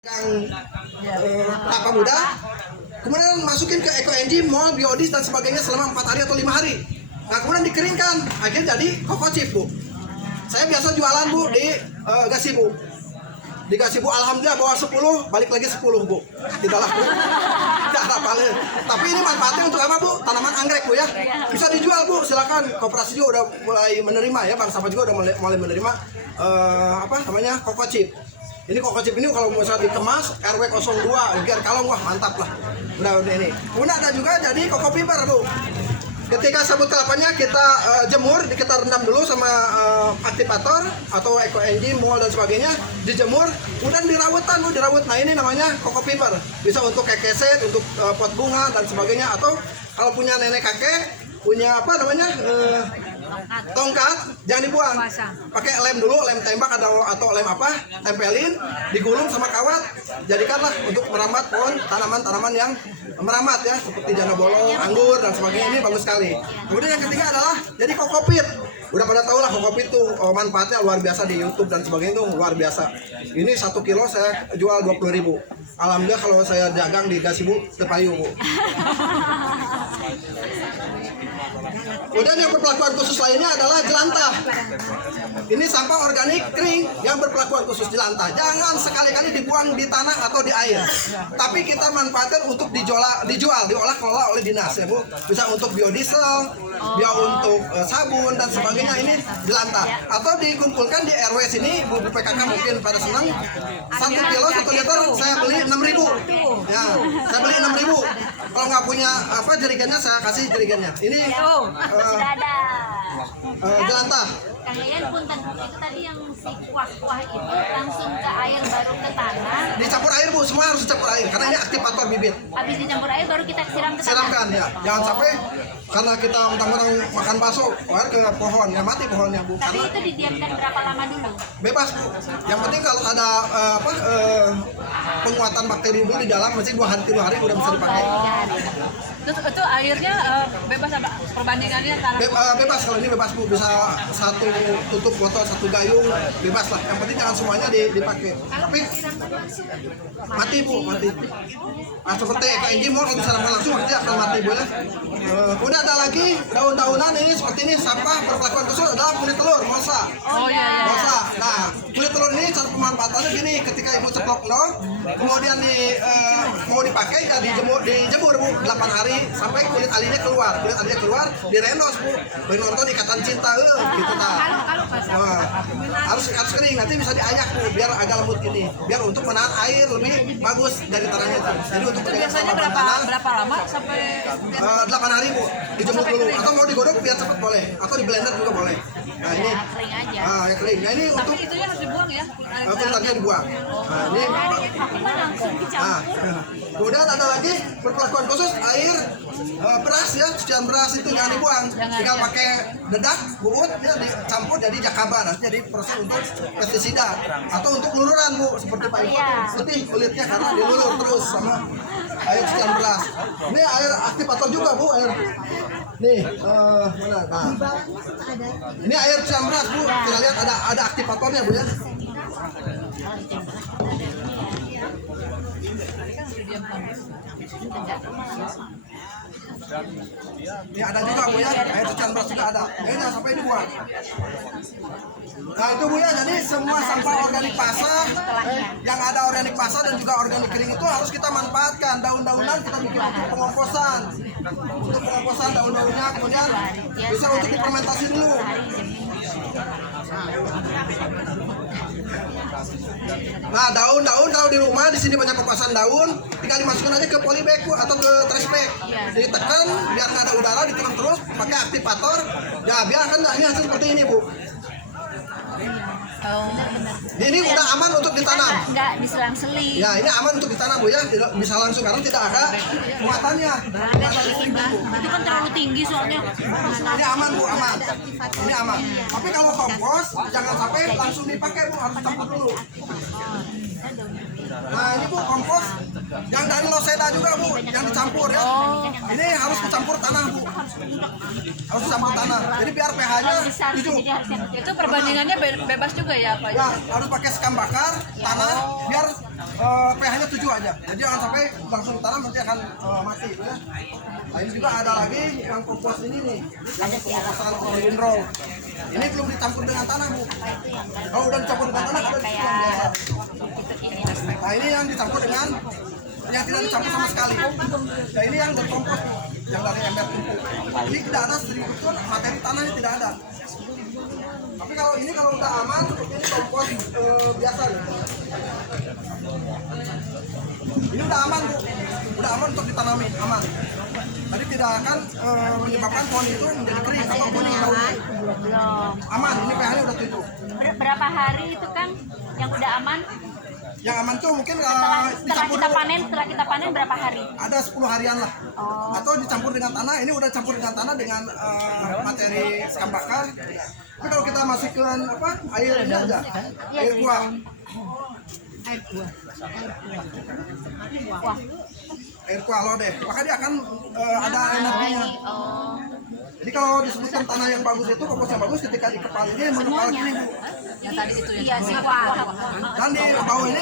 kelapa muda, kemudian masukin ke EcoEngine, mol, biodis dan sebagainya selama 4 hari atau 5 hari. Nah kemudian dikeringkan, akhirnya jadi Coco Chip, Bu. Saya biasa jualan, Bu, di Gasibu. Di Gasibu alhamdulillah bawa 10, balik lagi 10, Bu. Tidak laku. Tidak rapalin. Tapi ini manfaatnya untuk apa, Bu? Tanaman anggrek, Bu, ya. Bisa dijual, Bu. Silakan. Koperasi juga udah mulai menerima, ya. Bank sampah juga udah mulai menerima Coco Chip. Ini Coco Chip ini kalau misalnya dikemas RW 02 biar kalong, wah mantap lah. Udah ini. Kemudian ada juga jadi Coco Fiber, Bu. Ketika sabut kelapanya kita jemur, kita rendam dulu sama aktivator atau EcoEngine, mol dan sebagainya, dijemur, kemudian dirawutan, Bu, dirawut. Nah ini namanya Coco Fiber. Bisa untuk keset, untuk pot bunga dan sebagainya, atau kalau punya nenek kakek, punya tongkat, jangan dibuang. Pakai lem dulu, lem tembak atau lem apa, tempelin, digulung sama kawat. Jadikanlah untuk merambat pohon tanaman-tanaman yang merambat, ya, seperti janda bolong, anggur dan sebagainya. Ini bagus sekali. Kemudian yang ketiga adalah jadi kokopit. Udah pada tahu lah kokopit itu manfaatnya luar biasa di YouTube dan sebagainya, itu luar biasa. Ini 1 kilo saya jual 20.000. Alhamdulillah kalau saya dagang di Gasibu terpayu, Bu. Kemudian yang berperlakuan khusus lainnya adalah jelantah. Ini sampah organik kering yang berperlakuan khusus jelantah. Jangan sekali-kali dibuang di tanah atau di air. Tapi kita manfaatkan untuk diolah kelola oleh dinas, ya, Bu. Bisa untuk biodiesel, bisa untuk sabun dan sebagainya. Ini jelantah. Atau dikumpulkan di RW sini, Bu PKK mungkin pada senang. 1 kilo 1 liter saya beli 6.000. Ya, saya beli 6.000. Kalau nggak punya jerigennya, saya kasih jerigennya. Ini sudah ada. Jelantah. Kang Yayan punten, itu tadi yang si kuah-kuah itu langsung ke air baru ke tanah. Dicampur air, Bu, semua harus dicampur air karena ini aktivator bibit. Habis dicampur air baru kita siram ke tanah. Siramkan, ya. Jangan sampai karena kita mentang-mentang makan bakso, air ke pohon, ya mati pohonnya, Bu. Tapi Karena itu didiamkan berapa lama dulu? bebas, Bu. Yang penting kalau ada penguatan bakteri dulu di dalam, masih 2 hari udah bisa dipakai. 3 hari. Terus itu airnya bebas apa perbandingannya antara Bebas kalau ini bebas, Bu, bisa 1 tutup botol 1 gayung bebas lah. Yang penting jangan semuanya dipakai. Tapi mati, Bu, mati. Nah, seperti EcoEngine mau disiramkan langsung nanti akan mati, Bu, ya. Kemudian ada lagi daun-daunan ini seperti ini, sampah berperlakuan khusus adalah kulit telur, mosa. Oh iya. Mosa. Nah, kulit telur ini cara pemanfaatannya gini, ketika Ibu ceplok kemudian mau dipakai ya dijemur, Bu, 8 hari sampai kulit alinya keluar. Kulit alinya keluar, direnos, Bu. Bagi nonton Ikatan Cinta, gitu ta. Harus kering, nanti bisa diayak, Bu, biar agak lembut gini. Biar untuk menahan air lebih bagus dari tanahnya itu. Jadi untuk itu biasanya berapa lama sampai 8 hari, Bu, dijemur dulu. Atau mau digodok biar cepat boleh, atau di blender juga boleh. Nah ini, Kering aja. ya kering. Nah ini untuk tapi itunya harus dibuang ya? kulitnya dibuang. Nah ini. Kita langsung dicampur. Kemudian ada lagi berperlakuan khusus air beras, ya, cucian beras itu jangan dibuang. Tinggal pakai dedak, buut, ya, dicampur jadi jakaba, nanti jadi proses untuk pestisida atau untuk luluran, Bu, seperti Pak Ibu putih kulitnya karena dilulur terus sama air cucian beras. Ini air aktivator juga, Bu, air. Nih, mana? Nah, ini air cucian beras, Bu. Kita lihat ada aktivatornya, Bu, ya. Ini ada juga, Bu, ya. Air cucian beras juga ada. Ini jangan sampai dibuang. Nah itu, Bu, ya. Jadi semua sampah organik basah, yang ada organik basah dan juga organik kering itu harus kita manfaatkan. Daun-daunan kita bikin untuk pengomposan. Untuk pengomposan daun-daunnya, kemudian bisa untuk difermentasi dulu. Nah daun-daun kalau di rumah di sini banyak kupasan daun, tinggal dimasukin aja ke polybag, Bu, atau ke trash bag. Ditekan biar nggak ada udara, ditekan terus pakai aktivator. Ya biar kan ini hasil seperti ini, Bu. Ini udah aman untuk ditanam. Enggak diselang-seling. Ya ini aman untuk ditanam, Bu, ya. Tidak bisa langsung karena tidak ada muatannya. Itu kan terlalu tinggi soalnya. Ini aman, Bu, aman. Ini aman. Tapi kalau kompos jangan sampai langsung dipakai, Bu, harus campur dulu. Nah ini, Bu, kompos yang dari loseda juga, Bu, yang dicampur, ya. Ini harus dicampur tanah, Bu. Harus dicampur tanah. Jadi biar pH-nya 7. Itu perbandingannya bebas juga ya Pak? Ya, harus pakai sekam bakar tanah biar aja. Jadi jangan sampai langsung tanam nanti akan mati. Ya. Nah, ini juga ada lagi yang kompos ini nih, yang komposan Indro. Ini belum dicampur dengan tanah bu. Kalau udah dicampur dengan tanah ada yang biasa. Nah ini yang dicampur dengan yang tidak dicampur sama sekali. Nah ini yang berkompos bu, yang dari ember tumpuk. Ini tidak ada sedikit materi tanahnya tidak ada. Tapi kalau ini kalau udah aman, ini kompos biasa nih. Ini udah aman bu, udah aman untuk ditanami, aman. Tadi tidak akan menyebabkan pohon itu menjadi kering atau kuning daunnya. Belum. Aman, ini pH-nya udah 7. Berapa hari itu Kang yang udah aman? Yang aman tuh mungkin Setelah kita panen berapa hari? ada 10 harian lah. Oh. Atau dicampur dengan tanah, ini udah campur dengan tanah dengan materi sekam bakar. Tapi kalau kita masukkan apa air ini aja, air kuah. Wah. Air kuah lo deh, maka dia akan ada energinya. Oh. Jadi kalau disebutkan tanah yang bagus itu, kompos yang bagus ketika dikepal ini mengepal gini bu. Yang tadi itu ya. Iya sih, wah. Dan di bau ini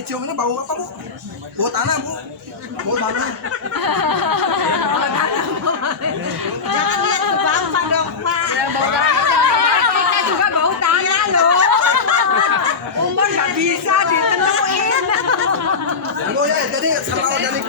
dicium ini bau apa bu? Bau tanah bu, bau tanah. Jangan lihat ke Bapak dong, Pak. Ya, bau tanah. Kita juga bau tanah loh. Umar nggak bisa ditemuin. Oh ya, jadi sampah organik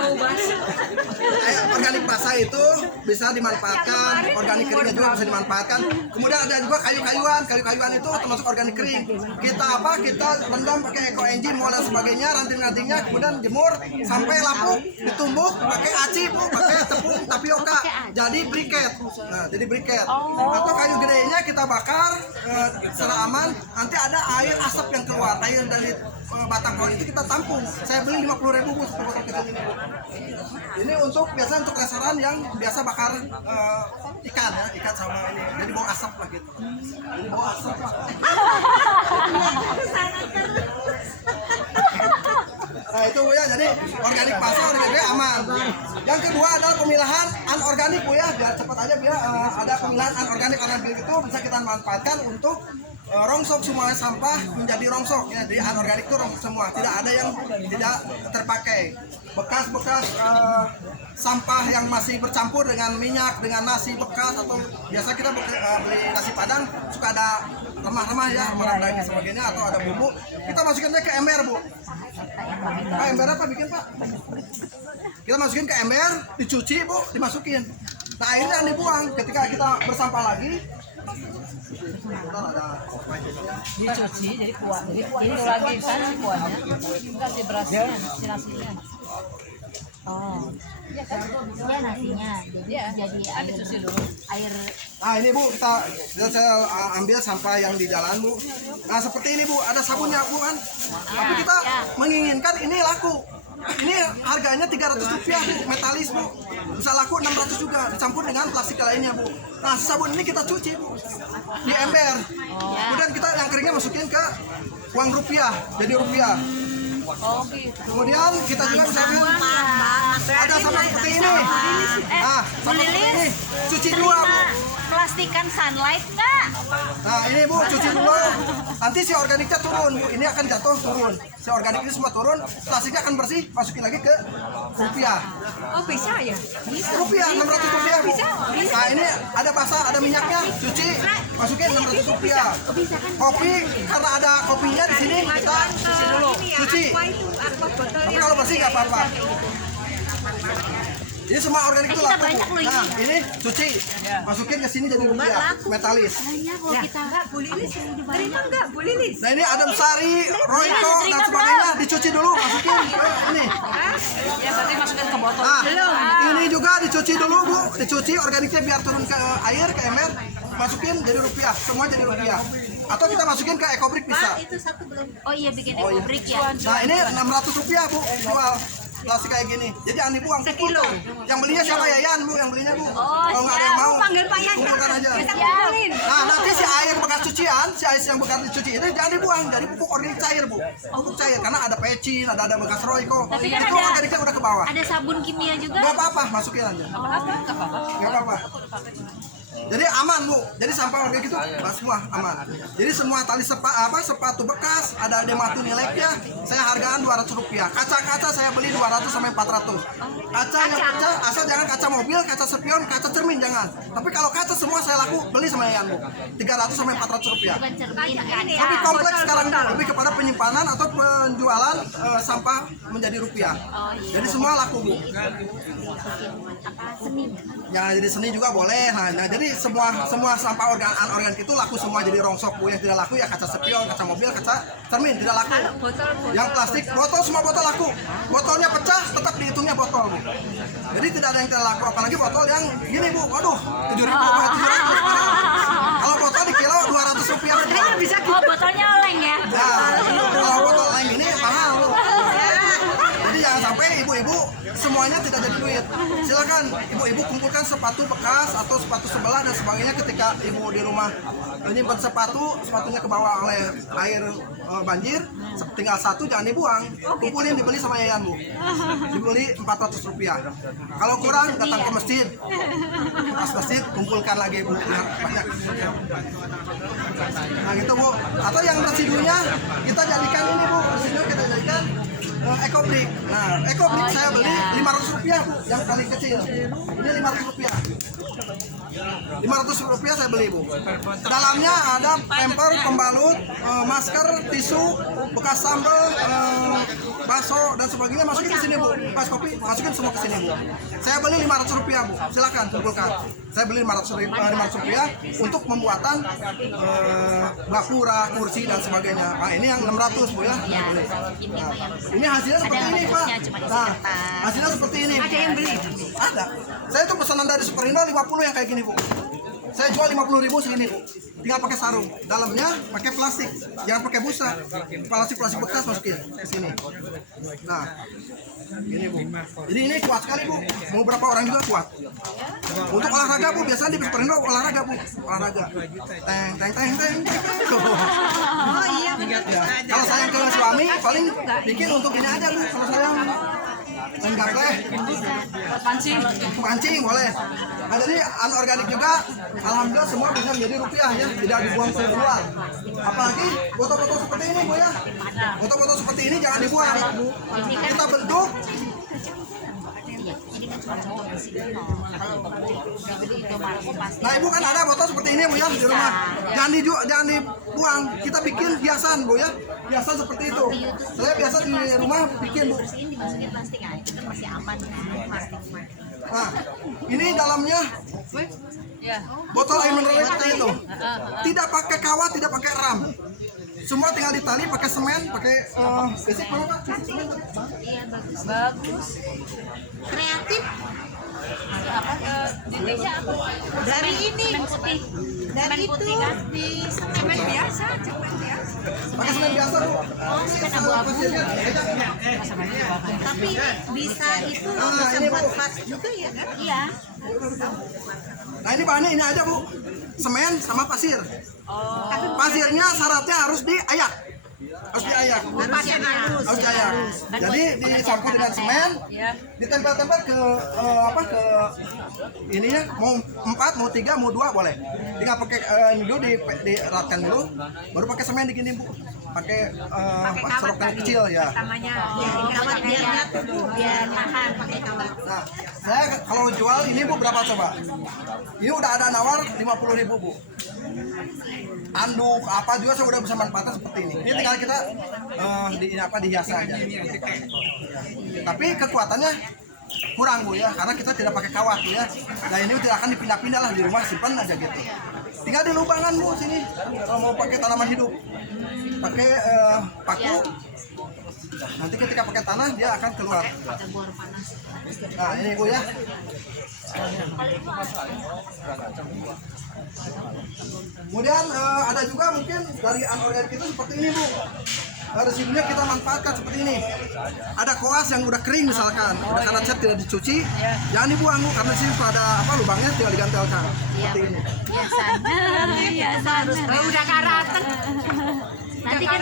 organik basah itu bisa dimanfaatkan, organik keringnya juga bisa dimanfaatkan. Kemudian ada juga kayu-kayuan itu termasuk organik kering. Kita rendam pakai eco engine, mol dan sebagainya, ranting-rantingnya, kemudian jemur sampai lapuk, ditumbuk pakai aci, pakai tepung tapioka, jadi briket. Nah, jadi briket. Atau kayu gedenya kita bakar secara aman, nanti ada air asap yang keluar, air dari batang pohon itu kita tampung. Saya beli 50.000 bu, satu botol kecil ini bu. Ini biasa untuk restoran yang biasa bakar ikan ya, ikan sama ini. Jadi bau asap lah gitu. Jadi bau asap lah. Nah itu bu ya, jadi organik pasar organik aman. Yang kedua adalah pemilahan anorganik bu ya, biar cepat aja biar ada pemilahan anorganik itu bisa kita manfaatkan untuk rongsok semua sampah menjadi rongsok ya, jadi anorganik itu rongsok semua, tidak ada yang tidak terpakai. Bekas-bekas sampah yang masih bercampur dengan minyak, dengan nasi bekas atau biasa kita beli nasi padang suka ada remah-remah ya, remah daging sebagainya atau ada bumbu, kita masukinnya ke ember bu. Pak, ember apa bikin pak? Kita masukin ke ember, dicuci bu, dimasukin. Nah airnya yang dibuang ketika kita bersampah lagi. Dicuci jadi kuah. Jadi lagi kan si kuahnya. Kasih berasnya, si nasinya. Oh. Iya kan? Iya nasinya. Jadi air. Nah ini bu, saya ambil sampah yang di jalan bu. Nah seperti ini bu, ada sabunnya bu kan. Tapi kita menginginkan ini laku. Ini harganya 300 rupiah bu, metalis bu. Bisa laku 600 juga, dicampur dengan plastik lainnya bu. Nah sabun ini kita cuci bu, di ember. Kemudian kita yang keringnya masukin ke uang rupiah, jadi rupiah. Oh gitu. Kemudian kita juga bisa ada sama seperti ini. Nah, sama seperti ini. Cuci dua bu. Plastikan sunlight nggak? Nah ini bu, cuci dulu. Nanti si organiknya turun bu. Ini akan jatuh turun. Si organik ini semua turun. Plastiknya akan bersih. Masukin lagi ke rupiah. Oh bisa ya? Rupiah 600 rupiah bu. Nah ini ada basah, ada minyaknya. Cuci, masukin 600 rupiah. Kopi karena ada kopinya di sini kita cuci dulu. Cuci. Tapi kalau bersih nggak apa-apa. Ini semua organik itu laku. Nah, ini cuci, masukin ke sini jadi rupiah, metalis. Terima nggak Bu Lilis? Nah, ini adem sari, royco dan sebagainya dicuci dulu, masukin ke ini. Ya berarti masukin ke botol. Nah, ini juga dicuci dulu bu, dicuci organiknya biar turun ke air, ke ember, masukin jadi rupiah, semua jadi rupiah. Atau kita masukin ke ekobrik bisa. Oh iya bikin ekobrik ya. Nah, ini 600 rupiah bu, jual. Plastik kayak gini, jadi Andi buang sekilo. Yang belinya siapa Yayan bu? Yang belinya bu? Kalau nggak ada yang mau, Panggil Pak Yayan. kumpulkan aja. Kumpulin. Nah nanti si air bekas cucian, si air yang bekas dicuci itu jangan dibuang, jadi pupuk organik cair bu, pupuk cair karena ada pecin, ada bekas royco, Tapi kan itu organiknya udah ke bawah. Ada sabun kimia juga. Gak apa-apa, masukin aja. Gak apa-apa. Jadi aman Bu, jadi sampah organik itu semua aman. Jadi semua tali sepatu bekas, ada dematu nilainya, saya hargaan Rp200. Kaca-kaca saya beli 200 sampai 400. Kaca yang pecah, asal jangan kaca mobil, kaca spion, kaca cermin jangan. Tapi kalau kaca semua saya beli sama Yan Bu, 300 sampai 400 rupiah. Bukan cermin kaca. Tapi kompleks sekarang lebih kepada penyimpanan atau penjualan sampah menjadi rupiah. Oh, iya. Jadi semua laku Bu. Seni. Ya jadi seni juga boleh. Nah jadi semua sampah organik itu laku semua jadi rongsok Bu. Yang tidak laku ya kaca spion, kaca mobil, kaca cermin tidak laku. Yang plastik, botol semua botol laku. Botolnya pecah tetap dihitungnya botol Bu. Jadi tidak ada yang tidak laku, apalagi botol yang gini Bu. Waduh, 7.000 Kalau botol di kilo Rp200. Bisa Oh, botolnya oleng ya? Nah, kalau botol lain ini mahal Bu. Jadi jangan sampai ibu-ibu semuanya tidak jadi duit. Silakan ibu-ibu kumpulkan sepatu bekas atau sepatu sebelah dan sebagainya ketika ibu di rumah menyimpan sepatunya ke bawah oleh air banjir, tinggal satu jangan dibuang, kumpulin dibeli sama Yayan Bu. Dibeli Rp400. Kalau kurang datang ke masjid, pas masjid kumpulkan lagi Bu, banyak. Nah gitu Bu. Atau yang residunya kita jadikan ini Bu, residu kita jadikan ekobrik. Nah, ekobrik saya beli Rp500 Bu, yang paling kecil. Ini Rp500. Rp500 saya beli Bu. Dalamnya ada pamper, pembalut, masker, tisu, bekas sambal, bakso dan sebagainya masukin ke sini Bu. Pas kopi masukin semua ke sini Bu. Saya beli Rp500 Bu. Silakan kumpulkan. Saya beli Rp500 untuk pembuatan gapura, kursi dan sebagainya. Nah, ini yang 600 Bu ya. Iya. Nah, ini hasilnya seperti ini Pak. Nah, hasilnya seperti ini. Ada yang beli? Ada. Saya tuh pesanan dari Superindo 50 yang kayak gini Bu. Saya jual 50.000 segini Bu. Tinggal pakai sarung. Dalamnya pakai plastik. Jangan pakai busa. Plastik bekas masukin ke sini. Nah, ini Bu. Jadi ini kuat sekali Bu. Mau berapa orang juga kuat. Untuk olahraga Bu, biasanya di Superindo olahraga Bu. Olahraga. Teng. Oh iya. Ya. Kalau sayang ke suami paling bikin untuk ini aja Bu. Kalau sayang enggak boleh pancing boleh. Nah jadi anorganik juga alhamdulillah semua bisa menjadi rupiah ya, tidak dibuang keluar. Apalagi botol-botol seperti ini Bu ya, botol-botol seperti ini jangan dibuang. Kita bentuk. Nah Ibu kan ada botol seperti ini Bu ya di rumah, jangan dibuang. Kita bikin hiasan Bu ya, hiasan seperti itu. Saya biasa di rumah bikin Bu. Dimasukin plastik aja, itu kan masih aman kan plastik. Nah, ini dalamnya botol air mineral seperti itu. Tidak pakai kawat, tidak pakai ram. Semua tinggal ditali pakai semen, pakai basic apa? Iya, bagus. Bagus. Kreatif. Apa titiknya apa? Dari ini putih. Dari putih kan di Cemen biasa, cemen biasa. Pakai semen biasa Bu. Oh, semen abu-abu. Tapi bisa itu Nah, ini Bu. pas juga ya kan? Iya. Nah ini bahannya ini aja Bu, semen sama pasir. Pasirnya syaratnya harus diayak, harus diayak, harus diayak. Jadi dicampur dengan semen, ditempel-tempel ke ke ininya. Mau 4, mau 3, mau 2 boleh. Tinggal pakai ini dulu dieratkan dulu, baru pakai semen digini Bu. Pakai serokan kecil ya. Namanya Kawat biar nggak tubuh, biar tahan pakai kawat. Nah, saya kalau jual ini Bu berapa coba? Ini udah ada nawar 50.000 Bu. Anduk apa juga saya udah bisa manfaatkan seperti ini. Ini tinggal kita dihias aja. Tapi kekuatannya kurang Bu ya, karena kita tidak pakai kawat Bu ya. Nah ini tidak akan dipindah-pindah lah, di rumah simpan aja gitu. Tinggal di lubangan Bu sini. Kalau mau pakai tanaman hidup, pakai paku. Nanti ketika pakai tanah dia akan keluar. Nah ini Bu ya. Kemudian ada juga mungkin dari anorganik itu seperti ini Bu. Residunya kita manfaatkan seperti ini. Ada koas yang udah kering misalkan, udah karena cat tidak dicuci, jangan dibuang Bu, karena sini ada lubangnya tinggal digantelkan. Seperti ini. Biasa harus udah karakter. nanti kan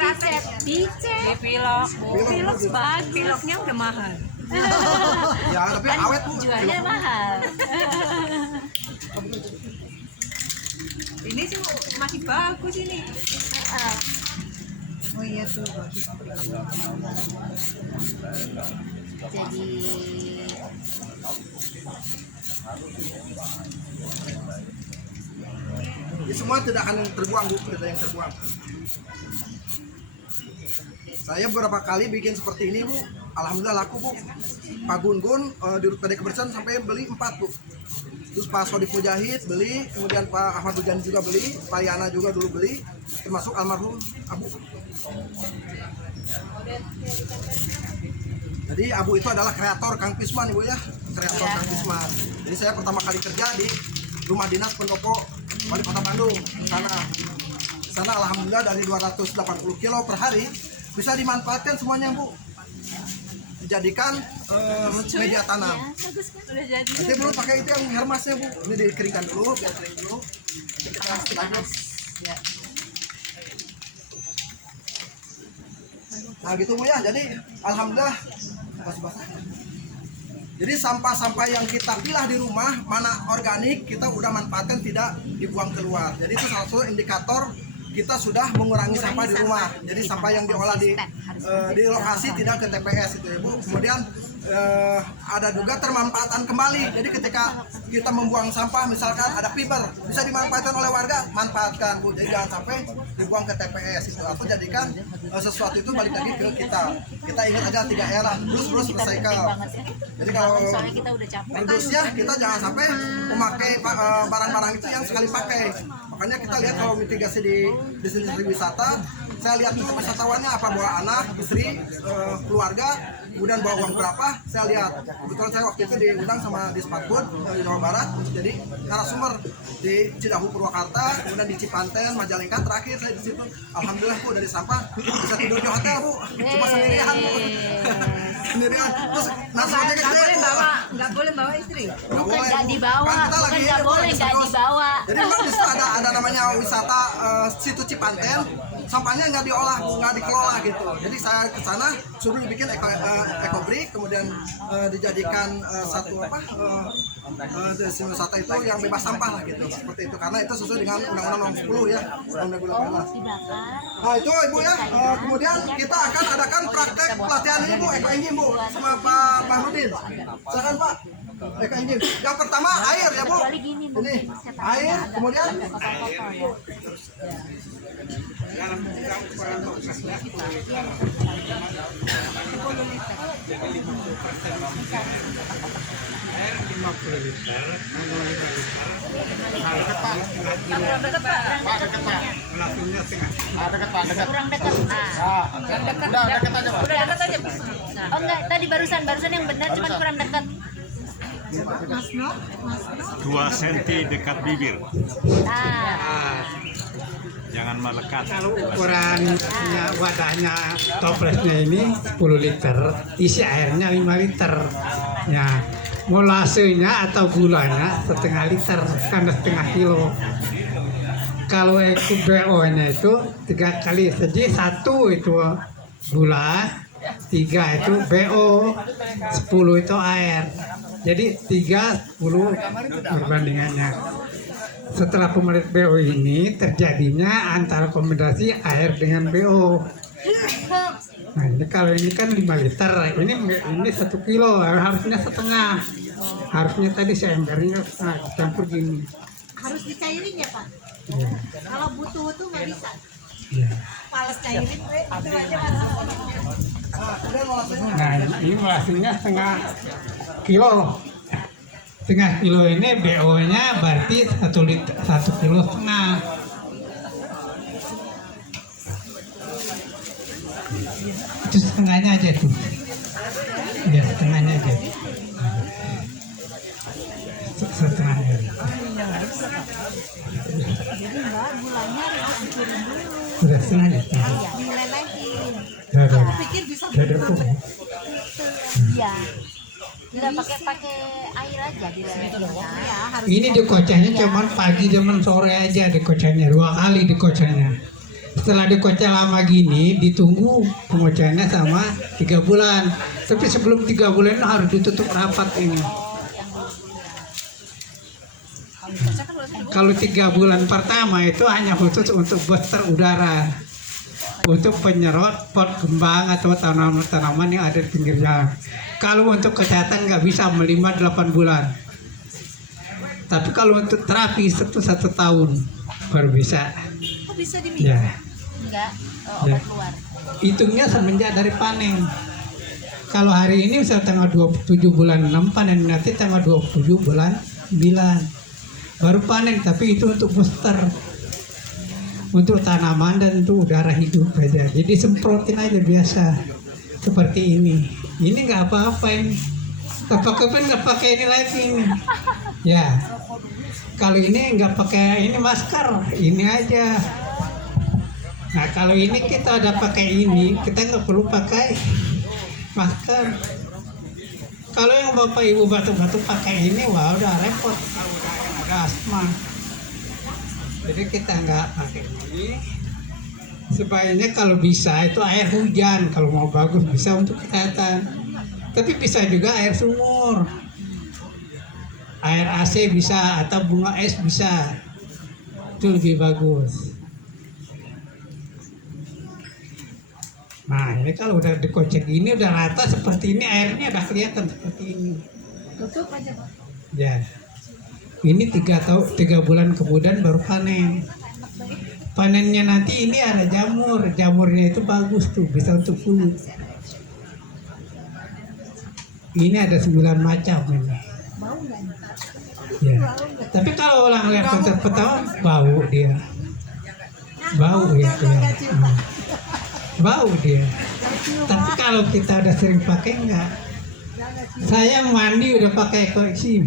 dicek. Dipilok. Pilok bagus. Piloknya udah mahal. Ya tapi awet Bu. Jualnya mahal. Ini sih masih bagus ini. Oh iya tuh bagus. Jadi Ini semua tidak akan terbuang Bu, tidak yang terbuang. Saya beberapa kali bikin seperti ini Bu, alhamdulillah laku Bu. Pak Gun-Gun di Rut PD Kebersihan sampai beli 4 Bu. Terus Pak Sodik Mujahid beli, kemudian Pak Ahmad Bujani juga beli, Pak Yana juga dulu beli, termasuk almarhum Abu. Jadi Abu itu adalah kreator Kang Pisman Ibu ya, kreator Kang Pisman. Jadi saya pertama kali kerja di rumah dinas pendopo Wali Kota Bandung di sana. Di sana alhamdulillah dari 280 kilo per hari bisa dimanfaatkan semuanya Bu. Dijadikan media tanam. bagus kan? Udah jadi. Nanti belum pakai itu yang hermasnya Bu. Ini dikeringkan dulu, biar kering dulu. Nanti kita lanjut. Ya. Nah gitu Bu ya. Jadi alhamdulillah basah-basah. Jadi sampah-sampah yang kita pilah di rumah mana organik kita udah manfaatkan, tidak dibuang keluar. Jadi itu salah satu indikator kita sudah mengurangi sampah di rumah. Jadi sampah yang diolah di lokasi tidak ke TPS itu ya Bu. Kemudian ada juga termanfaatan kembali. Jadi ketika kita membuang sampah, misalkan ada fiber bisa dimanfaatkan oleh warga, manfaatkan Bu. Jadi jangan sampai dibuang ke TPS itu, atau jadikan sesuatu itu balik lagi ke kita. Kita ingat aja 3 R, terus recycle. Jadi kalau Soalnya kita udah capek. berdusnya kita jangan sampai memakai barang-barang itu yang sekali pakai. Makanya kita lihat kalau mitigasi di destinasi wisata, saya lihat itu wisatawannya apa, bawa anak, istri, keluarga, kemudian bawa uang berapa, saya lihat. Kebetulan saya waktu itu diundang sama di Spatbud di Jawa Barat untuk jadi narasumber di Cidahu Purwakarta, kemudian di Cipanten, Majalengka, terakhir saya di situ. Alhamdulillah Bu, dari sampah bisa tidur di hotel Bu, cuma sendirian Bu. Sendirian. Terus nasihatnya gede Bu. Nggak boleh bawa istri. Bukan nggak dibawa, Kan kita bukan lagi nggak boleh nggak dibawa. Jadi memang di situ ada namanya wisata situ Cipanten, sampahnya nggak diolah, nggak dikelola gitu. Jadi saya ke sana suruh dibikin ekobrik, kemudian dijadikan satu destinasi wisata itu yang bebas sampah lah gitu. Seperti itu, karena itu sesuai dengan Undang-Undang Nomor 10 ya, Undang-Undang 2018. Dibakar. Nah itu Ibu ya, kemudian kita akan adakan praktek pelatihan ini Bu, Eko Engine Bu, sama Pak Mahrudin. Silakan Pak, Eko Engine. Yang pertama air ya Bu, ini air, kemudian Kotor-kotor ya. Kurang dekat. Udah dekat aja. Oh enggak, tadi barusan yang benar cuma kurang dekat. 2 cm dekat bibir, Ah, jangan melekat. Kalau ukurannya wadahnya toplesnya ini 10 liter, isi airnya 5 liter. Ya, molasenya atau gulanya setengah liter, karena setengah kilo. Kalau BO-nya itu 3 kali, jadi 1 itu gula, 3 itu BO, 10 itu air. Jadi 3-10 perbandingannya. Setelah pemerit BO ini terjadinya antara kombinasi air dengan BO. Nah ini kalau ini kan 5 liter, ini 1 kilo, harusnya setengah. Harusnya tadi saya embernya campur gini. Harus dicairin ya Pak. Ya, Kalau butuh tuh nggak bisa. ya. Pales cairin, itu aja masalah. Nah ini hasilnya setengah kilo. Setengah kilo ini BO-nya berarti 1 kilo setengah. Itu setengahnya aja tuh. Ya setengahnya aja. Setengahnya. Jadi Mbak gulanya harus hancurin dulu. Sudah setengahnya. Dilelehin. Ada. Pikir bisa Ada pun. iya. Tidak pakai air aja di ya harus. Ini dikocahnya cuman pagi cuman sore aja dikocahnya, 2 kali dikocahnya. Setelah dikocah lama gini ditunggu pengocahannya sama 3 bulan. Tapi sebelum 3 bulan harus ditutup rapat ini. Kalau dikocok kan udah Kalau 3 bulan pertama itu hanya khusus untuk booster udara, untuk penyerot pot kembang atau tanaman-tanaman yang ada di pinggir jalan. Kalau untuk kesehatan nggak bisa 5-8 bulan. Tapi kalau untuk terapi itu 1 tahun baru bisa. Kok bisa diminum? Ya, Enggak, Ya. obat keluar. hitungnya semenjak dari panen. Kalau hari ini misal tanggal 27 bulan 6 panen, nanti tanggal 27 bulan 9 baru panen. Tapi itu untuk booster, untuk tanaman dan untuk udara hidup aja. Jadi semprotin aja biasa seperti ini. Ini nggak apa-apa ini. Kapan-kapan nggak pakai ini lagi ini. Ya. Kalau ini nggak pakai ini masker, ini aja. Nah kalau ini kita udah pakai ini, kita nggak perlu pakai masker. Kalau yang bapak ibu batuk-batuk pakai ini, wah udah repot, udah ada asma. Jadi kita nggak pakai ini. Sebaiknya kalau bisa itu air hujan, kalau mau bagus bisa untuk kesehatan. Tapi bisa juga air sumur, air AC bisa, atau bunga es bisa, itu lebih bagus. Nah ini kalau udah dikocek ini udah rata seperti ini, airnya udah kelihatan seperti ini. Tutup aja Pak. Ya, ini 3 bulan kemudian baru panen. Panennya nanti ini ada jamurnya itu bagus tuh, bisa untuk kulit. Ini ada 9 macam ini. Ya. Tapi kalau orang lihat konser pertama bau dia, bau ya, bau dia. Tapi kalau kita udah sering pakai enggak. Saya mandi udah pakai Ekoexim,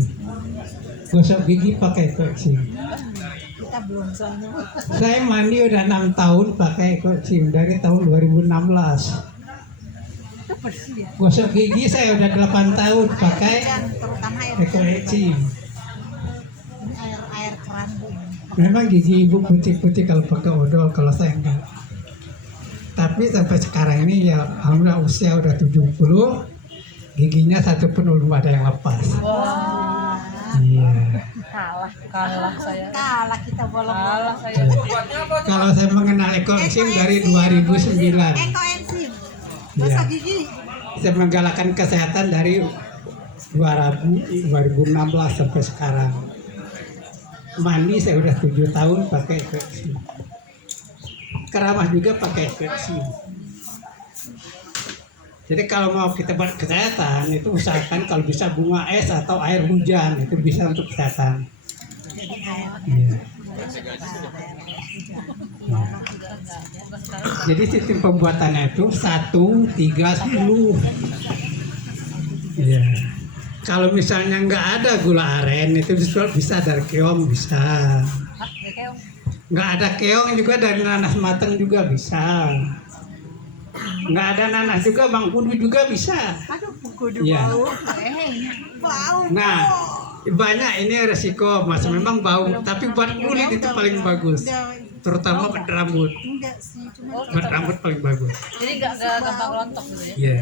gosok gigi pakai Ekoexim. Kita belum soalnya. Saya mandi udah 6 tahun pakai Ekoexim dari tahun 2016. Gosok gigi saya udah 8 tahun pakai Dan terutama air Ekoexim. ini air keran Bu. Memang gigi ibu putih-putih kalau pakai odol, kalau saya enggak. Tapi sampai sekarang ini ya alhamdulillah usia udah 70, giginya satu pun belum ada yang lepas. Iya. Kalah saya. Kalah kita bolong. Kalah saya. Kalau saya mengenal Ekoexim dari 2009. Ekoenzim. Iya. Gosok gigi. Saya menggalakkan kesehatan dari 2016 sampai sekarang. Mandi saya udah 7 tahun pakai Ekoexim. Keramah juga pakai Ekoexim. Jadi kalau mau kita buat kesehatan itu usahakan kalau bisa bunga es atau air hujan, itu bisa untuk kesehatan. Iya. Jadi sistem pembuatannya itu 1, 3, 10. Iya. Kalau misalnya nggak ada gula aren itu bisa dari keong bisa. Nggak ada keong juga dari nanas matang juga bisa. Nggak ada nanas juga Bang Kudu juga bisa. Aduh, kudu Iya. bau. Bau. Nah, banyak ini resiko mas, memang bau. Tapi buat kulit itu paling bagus, terutama buat rambut. Enggak sih, cuma Buat rambut paling bagus. Jadi nggak gampang rontok gitu ya. Iya.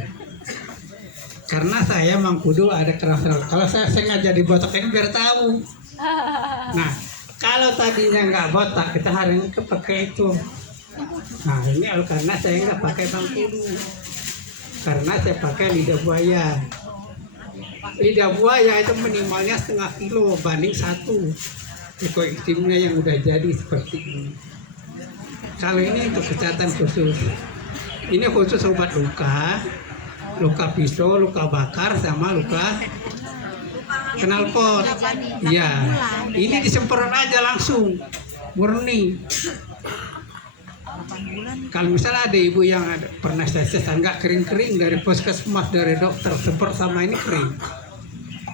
Karena saya Mang Kudu ada keras-keras. Kalau saya sengaja dibotak ini biar tahu. Nah, kalau tadinya nggak botak, kita hari ini pakai itu. Nah, ini karena saya nggak pakai Bang Kudu. Karena saya pakai lidah buaya. Lidah buaya itu minimalnya 0,5 kilo banding 1. Ekoeximnya yang udah jadi seperti ini. Kalau ini untuk kesehatan khusus. Ini khusus obat luka pisau, luka bakar, sama luka knalpot. Iya, ini disemprot aja langsung, murni. Kalau misalnya ada ibu yang pernah tetes nggak kering-kering dari puskesmas, dari dokter, semprot sama ini kering.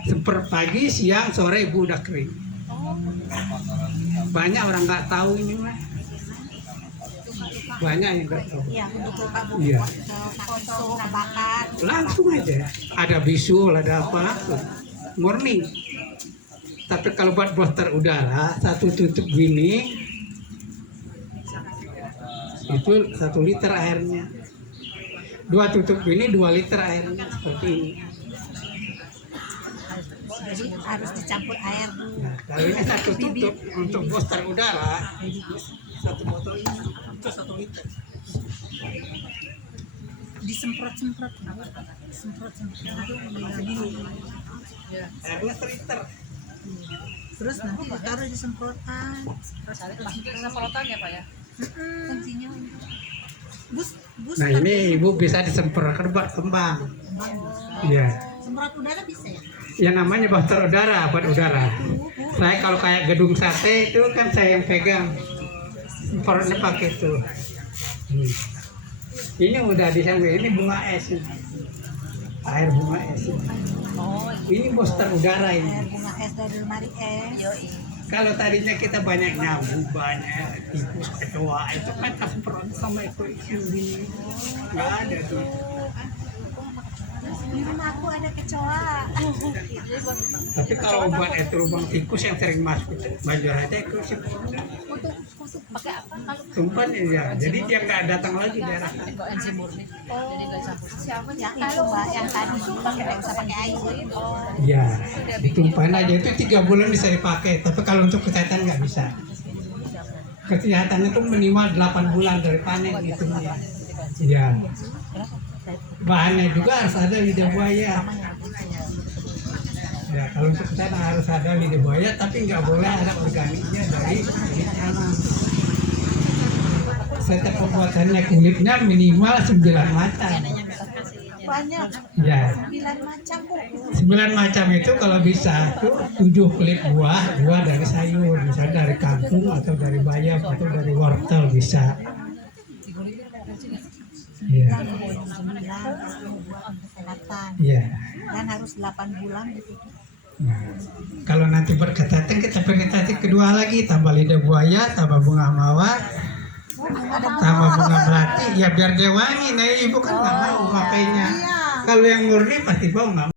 Semprot pagi, siang, sore ibu udah kering. Banyak orang nggak tahu ini mah. Banyak yang nggak tahu. ya untuk luka Iya. pisau kebakar. Langsung aja. Ada bisul, ada apa, murni. Tapi kalau buat booster udara, 1 tutup gini, itu 1 liter airnya. 2 tutup gini 2 liter airnya seperti ini. Jadi harus dicampur air dulu. Nah, kalau ini satu tutup untuk booster udara, satu botol ini untuk 1 liter. Disemprot-semprot. Semprot-semprot. Airnya 1 liter. Terus nanti ditaruh di semprotan. Masukin semprotan ya Pak ya? Kuncinya bus Nah ini ibu bisa disemprotkan buat kembang. Iya. semprot udara bisa ya? Ya namanya booster udara, buat udara. Saya kalau kayak gedung sate itu kan saya yang pegang. Semprotnya pakai itu. Ini udah disambil, ini bunga es. Air bunga es. Oh, Ini booster udara Air ini. bunga es dari lemari es. yoi. Kalau tadinya kita banyak nyamuk, banyak tikus, kecoa, itu kan kita semprot sama ekor ikan gini. Nggak ada tuh. Di rumah aku ada kecoa. Tapi kalau buat itu lubang tikus yang sering masuk, baju aja itu Pakai apa? tumpan ya. Jadi dia nggak datang lagi daerah. Kok enzim murni. Jadi nggak campur. Yang itu mbak, yang tadi nggak usah pakai air. Ya, ditumpahin aja itu 3 bulan bisa dipakai. Tapi kalau untuk kesehatan nggak bisa. Kesehatan itu minimal 8 bulan dari panen itu ya. Ya. Bahannya juga harus ada lidah buaya. Ya, kalau untuk kesehatan harus ada lidah buaya, tapi nggak boleh ada organiknya dari kulit tanam. Setiap pembuatannya kulitnya minimal 9 macam. Banyak, Ya. 9 macam kok. 9 macam itu kalau bisa tuh 7 kulit buah, 2 dari sayur, misalnya dari kangkung atau dari bayam atau dari wortel bisa. Iya, 9 buat kesehatan. iya. Dan harus 8 bulan gitu. Nah, kalau nanti berketatan kita vegetasi kedua lagi, tambah lidah buaya, tambah bunga mawar, tambah bunga melati, ya biar dia wangi. Nah ibu kan nggak mau makainya. Kalau yang murni pasti bau nggak.